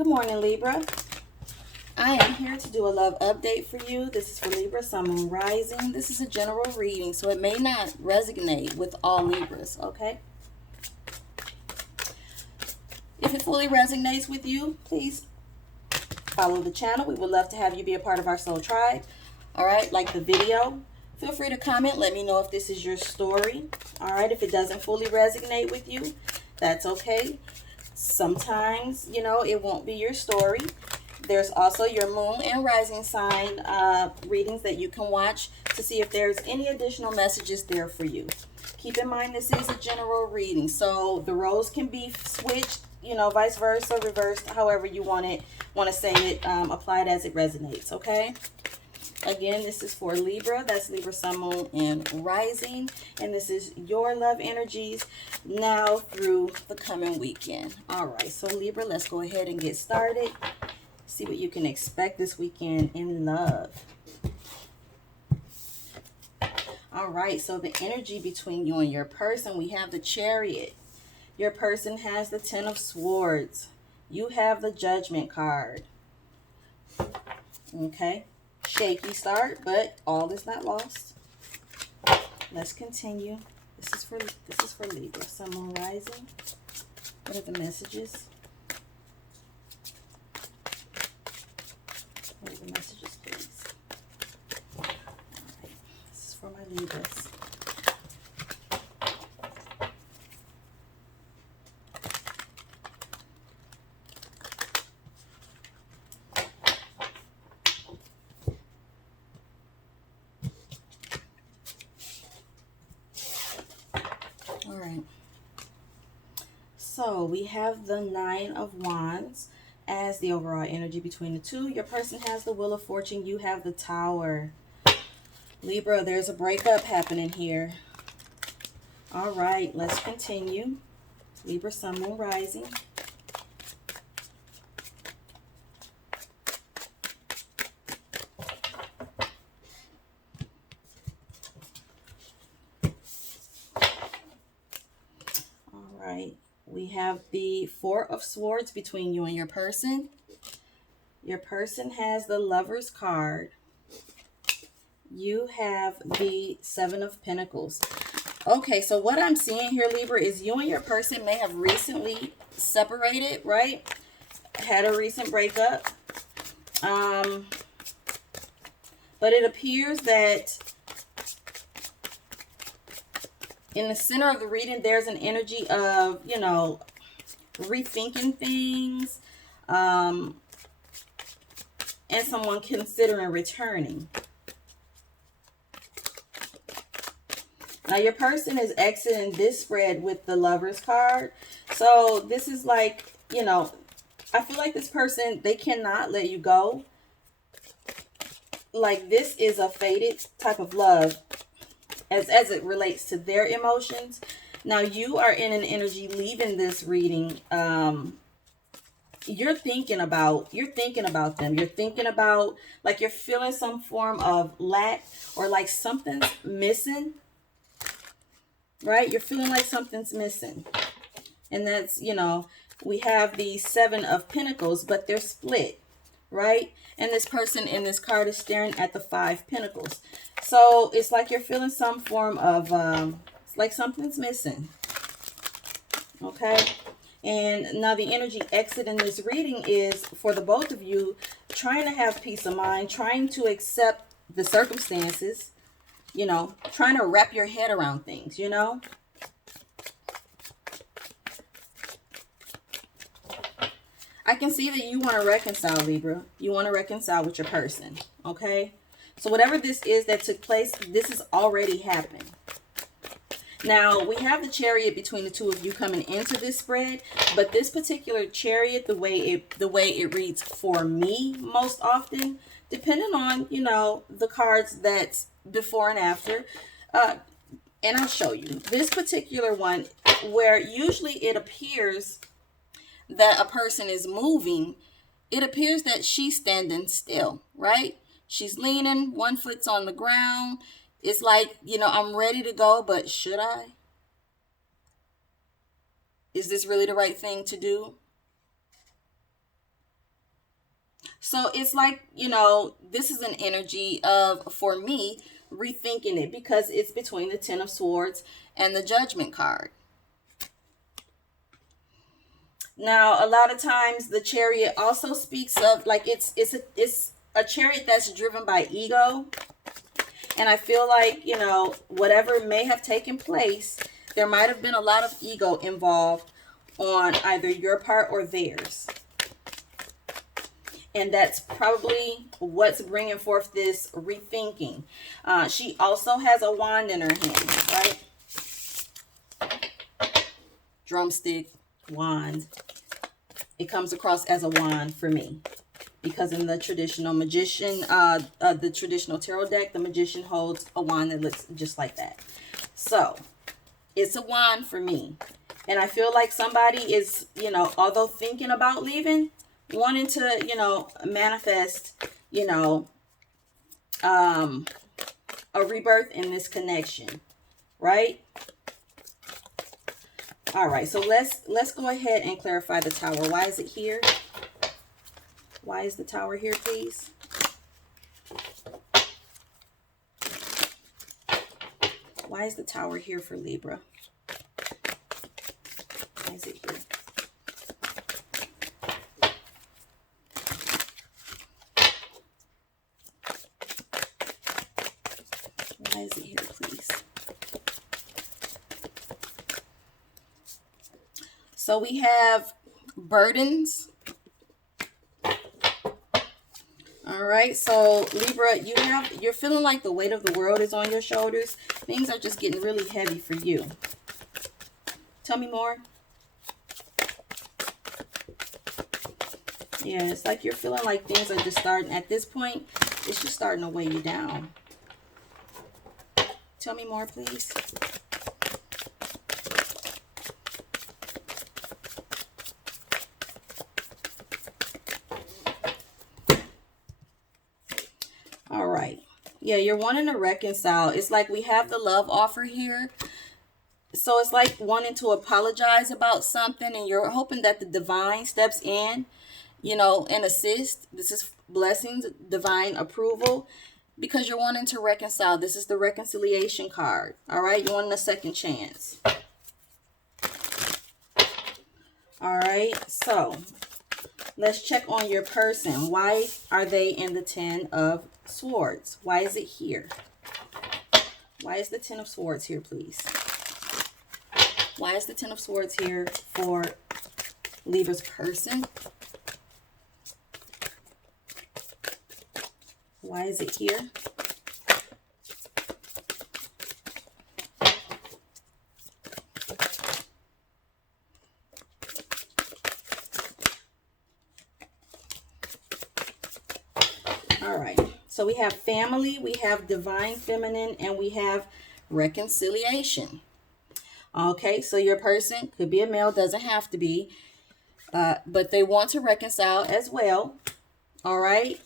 Good morning, Libra. I am here to do a love update for you. This is for Libra, Sun, Moon, Rising. This is a general reading, so it may not resonate with all Libras, okay? If it fully resonates with you, please follow the channel. We would love to have you be a part of our soul tribe. All right, like the video. Feel free to comment. Let me know if this is your story. All right, if it doesn't fully resonate with you, that's okay. Sometimes, it won't be your story. There's also your moon and rising sign readings that you can watch to see if there's any additional messages there for you. Keep in mind this is a general reading, so the roles can be switched, vice versa, reversed, however you want to say it. Apply it as it resonates, okay? Again, this is for Libra. That's Libra, Sun, Moon, and Rising. And this is your love energies now through the coming weekend. All right, so Libra, let's go ahead and get started. See what you can expect this weekend in love. All right, so the energy between you and your person, we have the Chariot. Your person has the Ten of Swords. You have the Judgment card. Okay. Shaky start, but all is not lost. Let's continue. This is for Libra, Sun, Moon, Rising. What are the messages? What are the messages, please? All right. This is for my Libras. All right. So we have the Nine of Wands as the overall energy between the two. Your person has the Wheel of Fortune. You have the Tower. Libra, there's a breakup happening here. All right, let's continue. Libra, Sun, Moon, Rising. All right, we have the Four of Swords between you and your person. Your person has the Lover's card. You have the Seven of Pentacles. Okay, so what I'm seeing here, Libra, is you and your person may have recently separated, right? Had a recent breakup. But it appears that in the center of the reading, there's an energy of, rethinking things, and someone considering returning. Now, your person is exiting this spread with the Lover's card. So this is like, I feel like this person, they cannot let you go. Like this is a faded type of love as it relates to their emotions. Now, you are in an energy leaving this reading. You're thinking about them. You're thinking about, like, you're feeling some form of lack or like something's missing. Right? You're feeling like something's missing. And that's, we have the Seven of Pentacles, but they're split, right? And this person in this card is staring at the Five Pentacles. So it's like you're feeling some form of, it's like something's missing. Okay? And now the energy exit in this reading is for the both of you trying to have peace of mind, trying to accept the circumstances, trying to wrap your head around things, I can see that you want to reconcile, Libra. You want to reconcile with your person, okay? So whatever this is that took place, this is already happening. Now, we have the Chariot between the two of you coming into this spread, but this particular Chariot, the way it reads for me most often, depending on, the cards that's before and after, and I'll show you. This particular one, where usually it appears that a person is moving, it appears that she's standing still, right? She's leaning, one foot's on the ground. It's like, I'm ready to go, but should I? Is this really the right thing to do? So it's like, you know, this is an energy of, for me, rethinking it, because it's between the Ten of Swords and the Judgment card. Now, a lot of times the Chariot also speaks of, like, it's a chariot that's driven by ego. And I feel like, you know, whatever may have taken place, there might have been a lot of ego involved on either your part or theirs. And that's probably what's bringing forth this rethinking. She also has a wand in her hand, right? Drumstick, wand. It comes across as a wand for me, because in the traditional magician, the traditional tarot deck, the magician holds a wand that looks just like that. So it's a wand for me. And I feel like somebody is, you know, although thinking about leaving, wanting to, you know, manifest, you know, a rebirth in this connection, right? All right, so let's go ahead and clarify the Tower. Why is it here? Why is the Tower here, please? Why is the Tower here for Libra? Why is it here? Why is it here, please? So we have burdens. All right, so Libra, you're feeling like the weight of the world is on your shoulders. Things are just getting really heavy for you. Tell me more. Yeah, it's like you're feeling like things are just starting, at this point, it's just starting to weigh you down. Tell me more, please. All right. Yeah, you're wanting to reconcile. It's like we have the love offer here. So it's like wanting to apologize about something, and you're hoping that the divine steps in, you know, and assist. This is blessings, divine approval, because you're wanting to reconcile. This is the reconciliation card. All right. You want a second chance. All right. So let's check on your person. Why are they in the Ten of Swords? Why is it here? Why is the Ten of Swords here, please? Why is the Ten of Swords here for Libra's person? Why is it here? All right. So we have family, we have divine feminine, and we have reconciliation. Okay, so your person could be a male, doesn't have to be, but they want to reconcile as well. All right.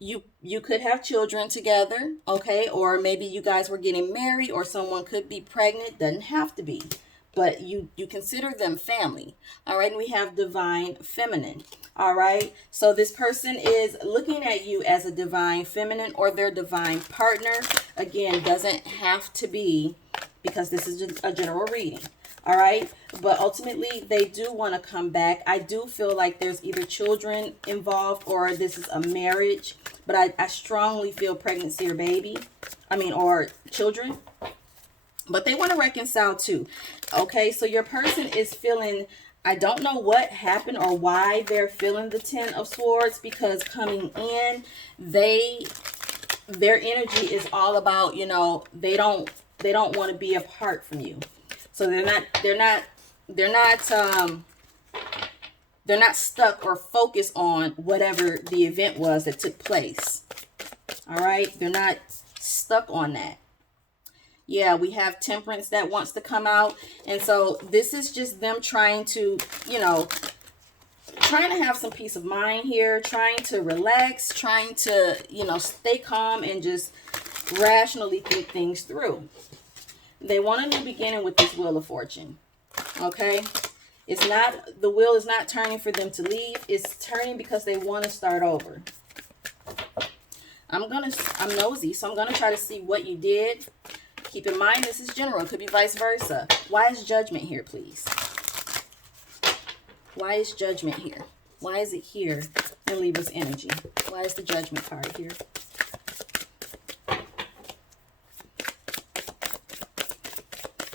You could have children together, okay? Or maybe you guys were getting married, or someone could be pregnant, doesn't have to be. But you consider them family. All right, and we have divine feminine. All right, so this person is looking at you as a divine feminine or their divine partner. Again, doesn't have to be, because this is a general reading. All right, but ultimately they do want to come back. I do feel like there's either children involved or this is a marriage, but I strongly feel pregnancy or baby. Or children. But they want to reconcile too. Okay, so your person is feeling, I don't know what happened or why they're feeling the Ten of Swords, because coming in, their energy is all about, you know, they don't want to be apart from you. So they're not stuck or focused on whatever the event was that took place. All right, they're not stuck on that. Yeah, we have Temperance that wants to come out. And so this is just them trying to, trying to have some peace of mind here, trying to relax, trying to, stay calm and just rationally think things through. They want a new beginning with this Wheel of Fortune. Okay? The wheel is not turning for them to leave. It's turning because they want to start over. I'm nosy, so I'm gonna try to see what you did. Keep in mind, this is general. It could be vice versa. Why is judgment here, please? Why is judgment here? Why is it here in Libra's energy? Why is the judgment card here?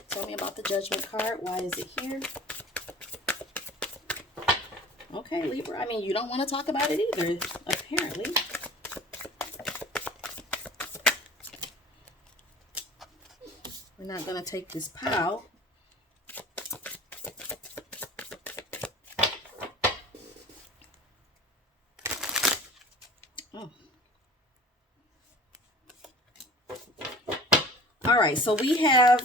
Tell me about the judgment card. Why is it here? Okay, Libra. I mean, you don't want to talk about it either, apparently. We're not going to take this pile. Oh. All right, so we have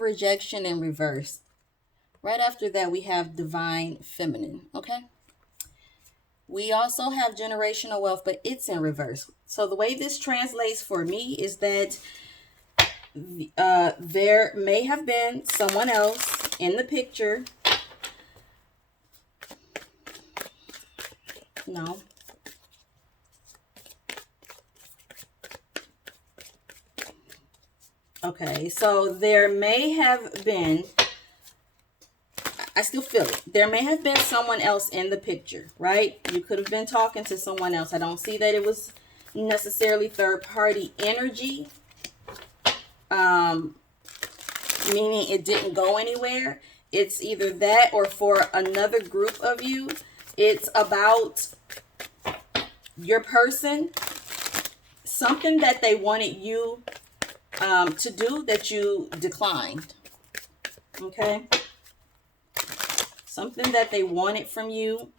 rejection in reverse. Right after that, we have divine feminine, okay? We also have generational wealth, but it's in reverse. So the way this translates for me is that there may have been someone else in the picture. No. Okay, so there may have been, I still feel it. There may have been someone else in the picture, right? You could have been talking to someone else. I don't see that it was necessarily third-party energy, meaning it didn't go anywhere. It's either that or for another group of you, it's about your person, something that they wanted you to do that you declined, okay? Something that they wanted from you,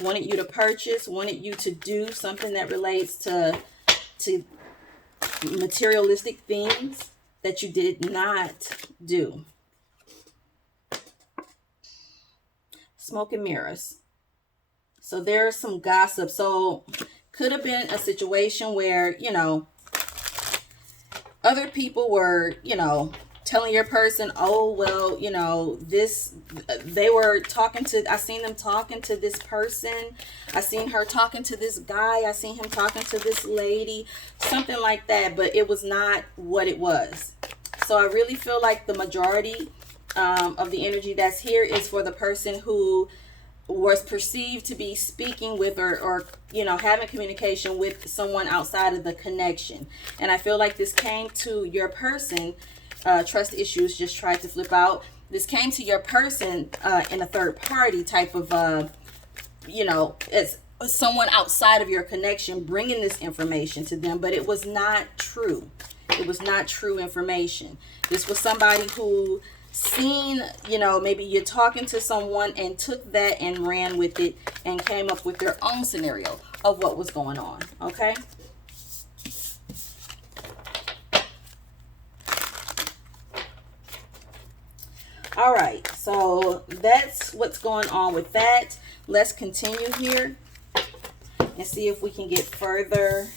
wanted you to purchase, wanted you to do, something that relates to materialistic things that you did not do. Smoke and mirrors. So there's some gossip. So could have been a situation where, you know, other people were, you know, telling your person, oh, well, you know, this, they were talking to, I seen them talking to this person. I seen her talking to this guy. I seen him talking to this lady, something like that. But it was not what it was. So I really feel like the majority of the energy that's here is for the person who was perceived to be speaking with or you know, having communication with someone outside of the connection. And I feel like this came to your person. Trust issues just tried to flip out. This came to your person in a third party type of, you know, as someone outside of your connection bringing this information to them, but it was not true. It was not true information. This was somebody who seen, you know, maybe you're talking to someone and took that and ran with it and came up with their own scenario of what was going on, okay? All right, so that's what's going on with that. Let's continue here and see if we can get further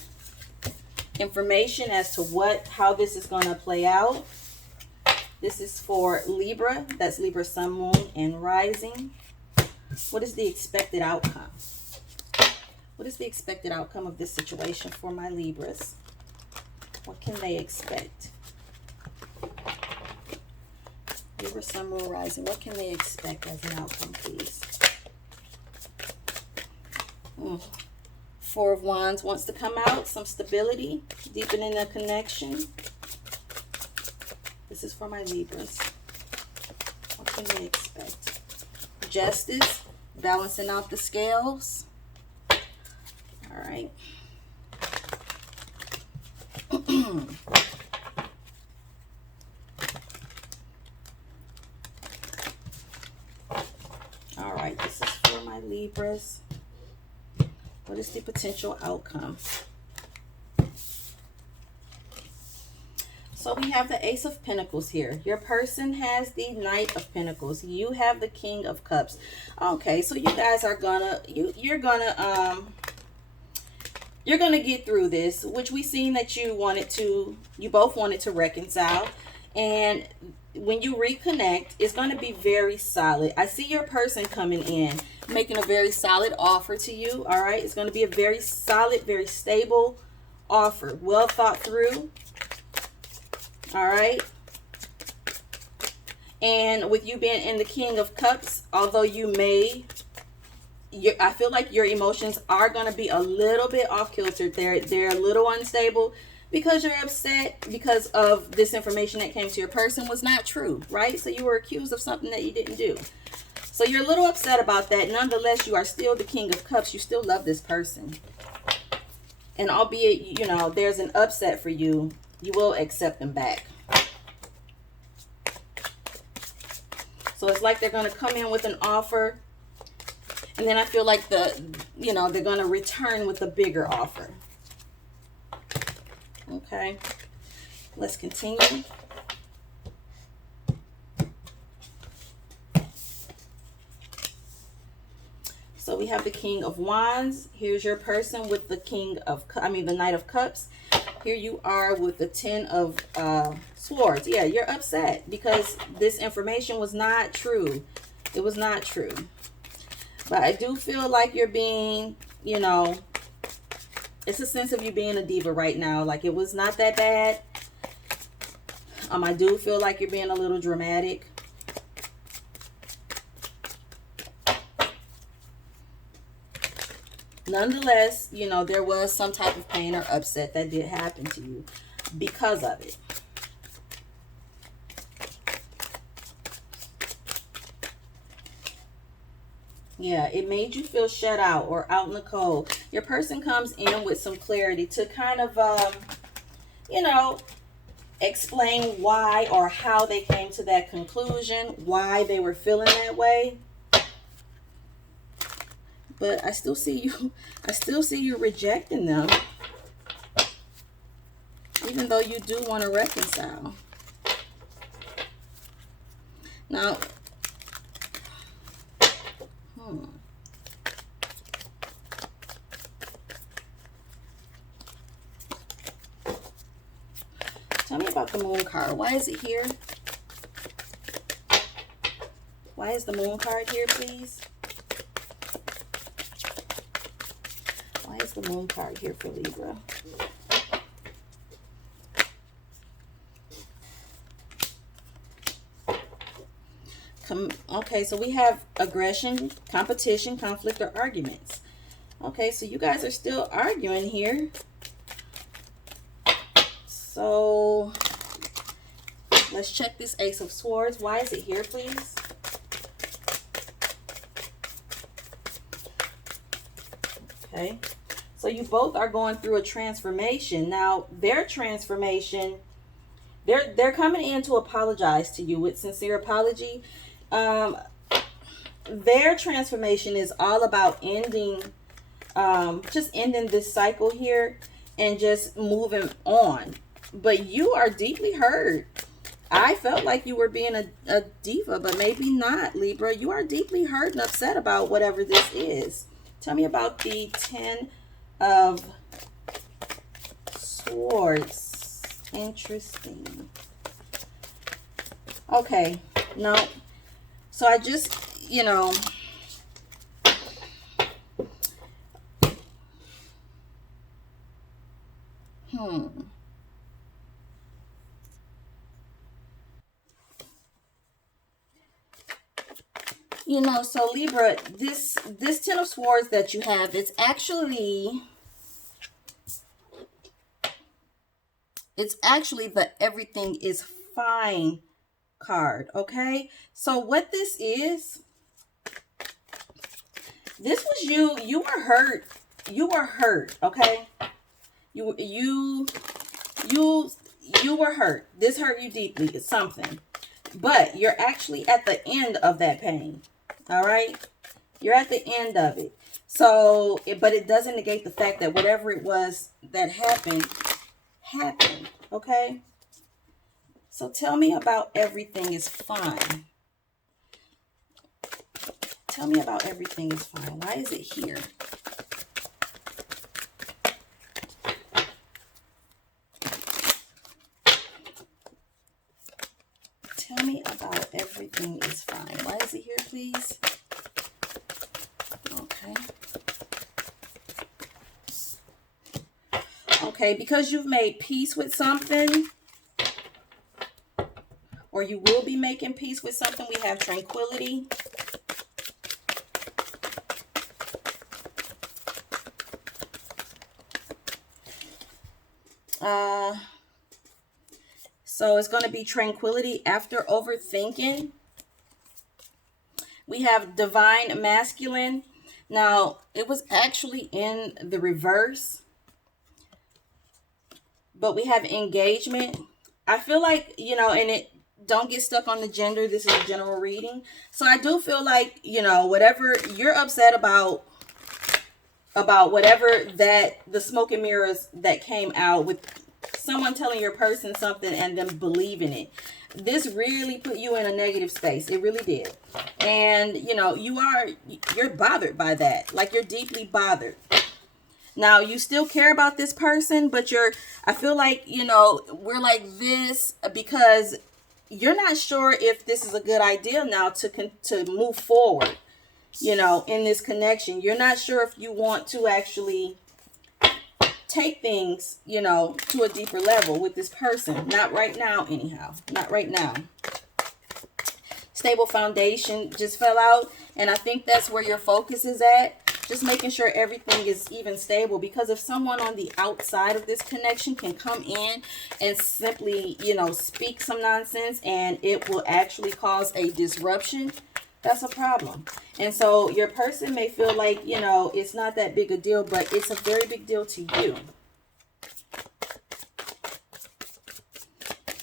information as to how this is going to play out. This is for Libra. That's Libra, Sun, Moon, and Rising. What is the expected outcome? What is the expected outcome of this situation for my Libras? What can they expect? Libra, Sun, Moon, Rising. What can they expect as an outcome, please? Four of Wands wants to come out. Some stability. Deepening the connection. This is for my Libras. What can they expect? Justice. Balancing out the scales. All right. All right, this is for my Libras. What is the potential outcome? So we have the Ace of Pentacles here. Your person has the Knight of Pentacles. You have the King of Cups. Okay, so you guys are gonna you're gonna get through this, which we seen that you both wanted to reconcile, and when you reconnect, it's going to be very solid. I see your person coming in, making a very solid offer to you. All right. It's going to be a very solid, very stable offer. Well thought through. All right. And with you being in the King of Cups, although you may, I feel like your emotions are going to be a little bit off kilter. They're a little unstable because you're upset because of this information that came to your person was not true, right? So you were accused of something that you didn't do. So you're a little upset about that. Nonetheless, you are still the King of Cups. You still love this person. And albeit, you know, there's an upset for you, you will accept them back. So it's like they're going to come in with an offer. And then I feel like they're going to return with a bigger offer. Okay. Let's continue. So we have the King of Wands. Here's your person with the the Knight of Cups. Here you are with the Ten of Swords. Yeah, you're upset because this information was not true. It was not true. But I do feel like you're being, you know, it's a sense of you being a diva right now. Like it was not that bad. I do feel like you're being a little dramatic. Nonetheless, you know, there was some type of pain or upset that did happen to you because of it. Yeah, it made you feel shut out or out in the cold. Your person comes in with some clarity to kind of, you know, explain why or how they came to that conclusion, why they were feeling that way. But I still see you rejecting them, even though you do want to reconcile. Now, tell me about the Moon card. Why is it here? Why is the Moon card here, please? Why is the Moon card here for Libra? Okay, so we have aggression, competition, conflict, or arguments. Okay, so you guys are still arguing here. So let's check this Ace of Swords. Why is it here, please? Okay, so you both are going through a transformation. Now, their transformation, they're coming in to apologize to you with sincere apology. Their transformation is all about ending, just ending this cycle here and just moving on. But you are deeply hurt. I felt like you were being a diva, but maybe not, Libra. You are deeply hurt and upset about whatever this is. Tell me about the Ten of Swords. Interesting. Okay, no. So I just, you know, you know, so Libra, this Ten of Swords that you have, it's actually the everything is fine card, okay? So what this is, this was you were hurt. You were hurt, okay? You were hurt. This hurt you deeply. It's something. But you're actually at the end of that pain. All right? You're at the end of it. So, but it doesn't negate the fact that whatever it was that happened, okay? So tell me about everything is fine. Tell me about everything is fine. Why is it here? Tell me about everything is fine. Why is it here, please? Okay. Okay, because you've made peace with something, or you will be making peace with something, we have tranquility. So it's going to be tranquility after overthinking. We have divine masculine. Now, it was actually in the reverse, but we have engagement. I feel like, you know, and it, don't get stuck on the gender. This is a general reading. So I do feel like, you know, whatever you're upset about whatever that the smoke and mirrors that came out with someone telling your person something and them believing it. This really put you in a negative space. It really did. And, you know, you're bothered by that. Like, you're deeply bothered. Now, you still care about this person, but I feel like, you know, we're like this because you're not sure if this is a good idea now to move forward, you know, in this connection. You're not sure if you want to actually take things, you know, to a deeper level with this person. Not right now, anyhow. Not right now. Stable foundation just fell out, and I think that's where your focus is at. Just making sure everything is even stable, because if someone on the outside of this connection can come in and simply, you know, speak some nonsense and it will actually cause a disruption, that's a problem. And so your person may feel like, you know, it's not that big a deal, but it's a very big deal to you.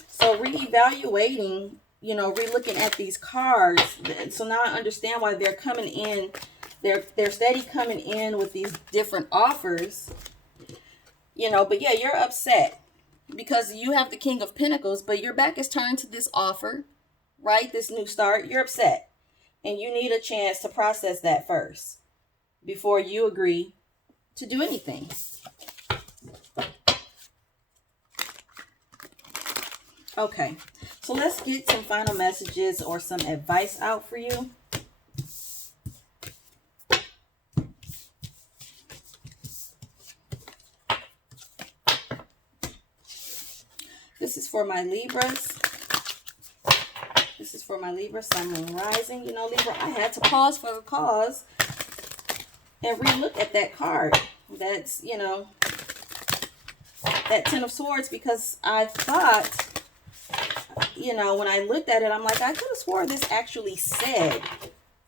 So reevaluating, you know, relooking at these cards. So now I understand why they're coming in. They're steady coming in with these different offers, you know, but yeah, you're upset because you have the King of Pentacles, but your back is turned to this offer, right? This new start. You're upset, and you need a chance to process that first before you agree to do anything. Okay, so let's get some final messages or some advice out for you. This is for my Libras. This is for my Libra, Sun, Moon, Rising. You know, Libra, I had to pause for the cause and relook at that card. That's, you know, that Ten of Swords, because I thought, you know, when I looked at it, I'm like, I could have swore this actually said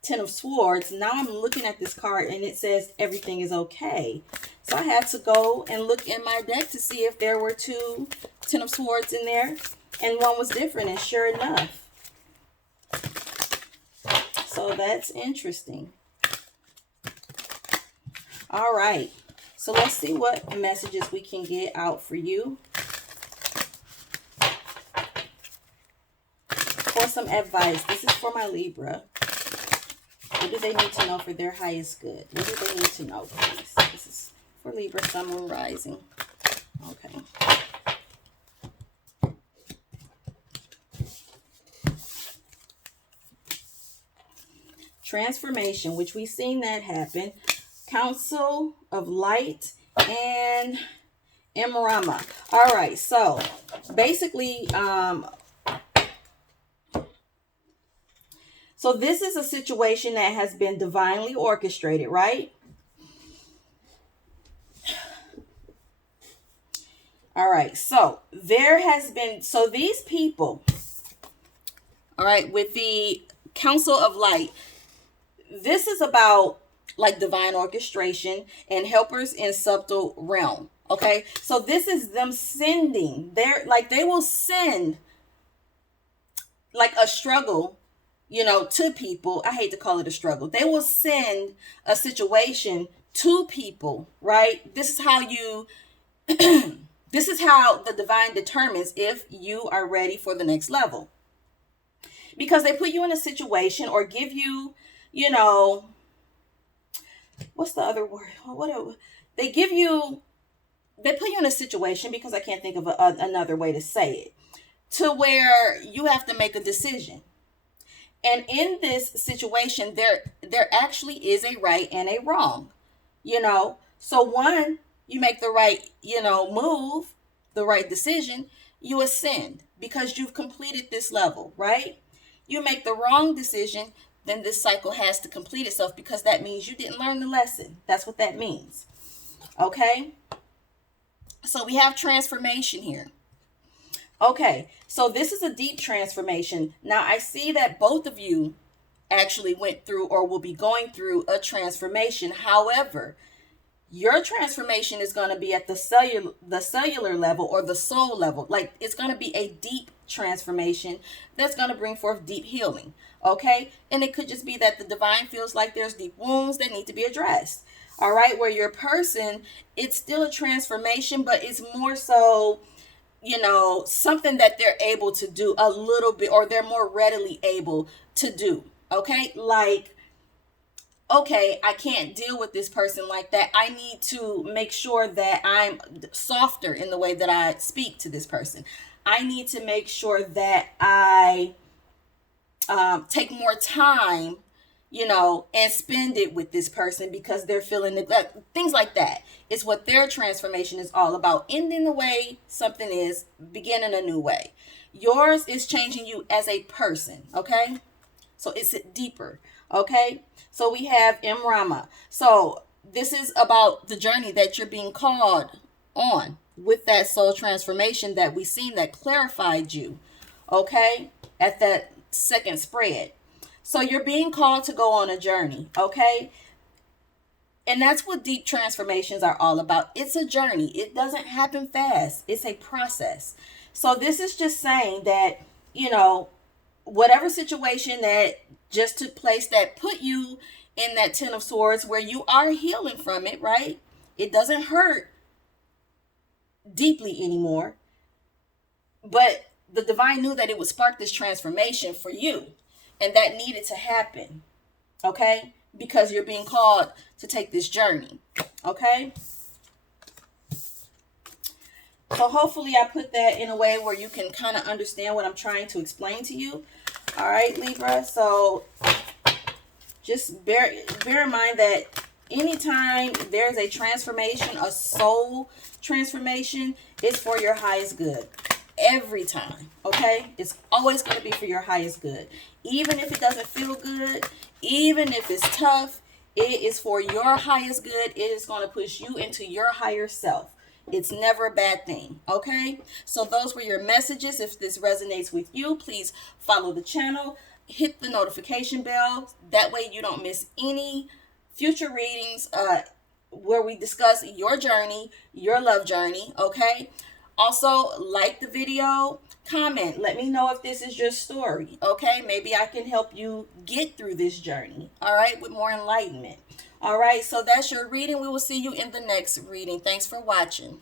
Ten of Swords. Now I'm looking at this card and it says everything is okay. So I had to go and look in my deck to see if there were two Ten of Swords in there, and one was different, and sure enough. So that's interesting. All right. So let's see what messages we can get out for you. For some advice. This is for my Libra. What do they need to know for their highest good? What do they need to know, please? This is for Libra, Sun, Moon, Rising. Okay. Transformation, which we've seen that happen. Council of Light and Emerama. All right, so basically, so this is a situation that has been divinely orchestrated, right? All right, so there has been, so these people, all right, with the Council of Light, this is about like divine orchestration and helpers in subtle realm. Okay, so this is them sending, they will send like a struggle, you know, to people. I hate to call it a struggle. They will send a situation to people, right? This is how you this is how the divine determines if you are ready for the next level. Because they put you in a situation or give you, you know, what's the other word? They put you in a situation, because I can't think of another way to say it, to where you have to make a decision. And in this situation, there actually is a right and a wrong, you know. So one, you make the right, move, the right decision, you ascend because you've completed this level, right? You make the wrong decision, then this cycle has to complete itself because that means you didn't learn the lesson. That's what that means. Okay? So we have transformation here. Okay, so this is a deep transformation. Now I see that both of you actually went through or will be going through a transformation. However, your transformation is going to be at the cellular level or the soul level. Like, it's going to be a deep transformation that's going to bring forth deep healing. Okay, and it could just be that the divine feels like there's deep wounds that need to be addressed. All right, where your person, it's still a transformation, but it's more so, something that they're able to do a little bit, or they're more readily able to do. Okay, like, okay, I can't deal with this person like that. I need to make sure that I'm softer in the way that I speak to this person. I need to make sure that I take more time, and spend it with this person because they're feeling neglect. Things like that. It's what their transformation is all about. Ending the way something is, beginning a new way. Yours is changing you as a person, okay? So it's deeper, okay? So we have Imrama. So this is about the journey that you're being called on with that soul transformation that we seen that clarified you, okay? At that second spread. So you're being called to go on a journey, okay? And that's what deep transformations are all about. It's a journey. It doesn't happen fast. It's a process. So this is just saying that, whatever situation that just took place that put you in that 10 of swords where you are healing from it, right? It doesn't hurt deeply anymore. But the divine knew that it would spark this transformation for you. And that needed to happen, okay? Because you're being called to take this journey, okay? So hopefully I put that in a way where you can kind of understand what I'm trying to explain to you. All right, Libra. So just bear in mind that anytime there's a transformation, a soul transformation, it's for your highest good. Every time, okay? It's always going to be for your highest good. Even if it doesn't feel good, even if it's tough, it is for your highest good. It is going to push you into your higher self. It's never a bad thing, okay? So those were your messages. If this resonates with you, please follow the channel. Hit the notification bell. That way you don't miss any future readings where we discuss your journey, your love journey, okay? Also, like the video, comment. Let me know if this is your story, okay? Maybe I can help you get through this journey, all right, with more enlightenment. All right, so that's your reading. We will see you in the next reading. Thanks for watching.